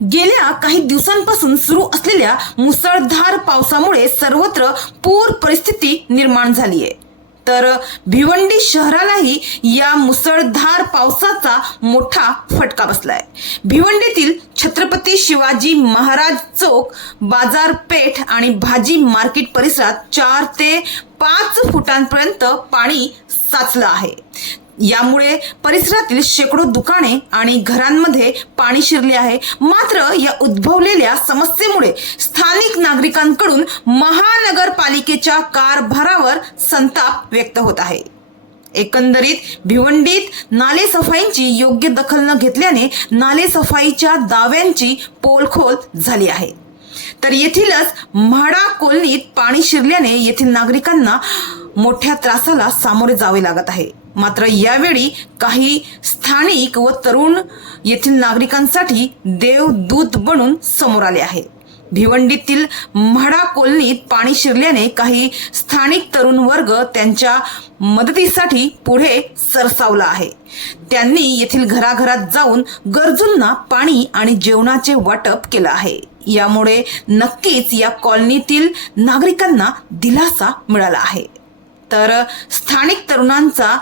गेल्या काही दिवसांपासून सुरू असलेल्या मुसळधार पावसामुळे सर्वत्र पूर परिस्थिती निर्माण झाली आहे तर भिवंडी शहरालाही या मुसळधार पावसाचा मोठा फटका बसलाय. भिवंडीतील छत्रपती शिवाजी महाराज चौक बाजारपेठ आणि भाजी मार्केट परिसरात चार ते पाच फुटांपर्यंत पाणी साचलं आहे. यामुळे परिसरातील शेकडो दुकाने आणि घरांमध्ये पाणी शिरले आहे. मात्र या उद्भवलेल्या समस्येमुळे स्थानिक नागरिकांकडून महानगरपालिकेच्या कारभारावर संताप व्यक्त होत आहे. एकंदरीत भिवंडीत नाले सफाईची योग्य दखल न घेतल्याने नाले सफाईच्या दाव्यांची पोलखोल झाली आहे. तर येथीलच म्हाडा कॉलनीत पाणी शिरल्याने येथील नागरिकांना मोठ्या त्रासाला सामोरे जावे लागत आहे. मात्र यावेळी काही स्थानिक व तरुण येथील नागरिकांसाठी देवदूत बनून समोर आले आहे भिवंडीतील म्हाडा कॉलनीत पाणी शिरल्याने काही स्थानिक तरुण वर्ग त्यांच्या मदतीसाठी पुढे सरसावला आहे. त्यांनी येथील घराघरात जाऊन गरजूंना पाणी आणि जेवणाचे वाटप केलं आहे. यामुळे नक्कीच या कॉलनीतील नागरिकांना दिलासा मिळाला आहे. तर स्थानिक तरुणांचा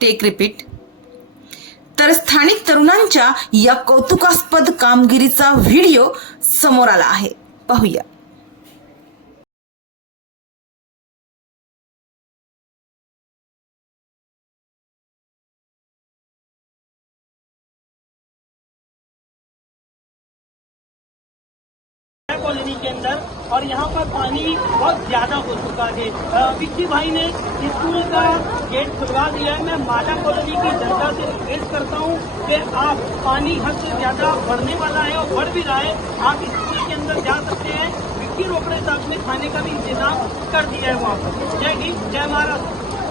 टेक रिपीट तर स्थानिक तरुणांच्या या कौतुकास्पद कामगिरीचा व्हिडिओ समोर आला आहे. पाहूया. है कॉलोनी के अंदर और यहाँ पर पानी बहुत ज़्यादा हो चुका है। विक्की भाई ने स्कूल का गेट खुलवा दिया है। मैं माडा कॉलोनी की जनता से रिक्वेस्ट करता हूँ कि आप पानी हद से ज़्यादा बढ़ने वाला है और बढ़ भी रहा है। आप स्कूल के अंदर जा सकते हैं। विक्की रोकड़े साहब ने खाने का भी इंतज़ाम कर दिया है वहाँ पर। जय हिंद, जय महाराष्ट्र।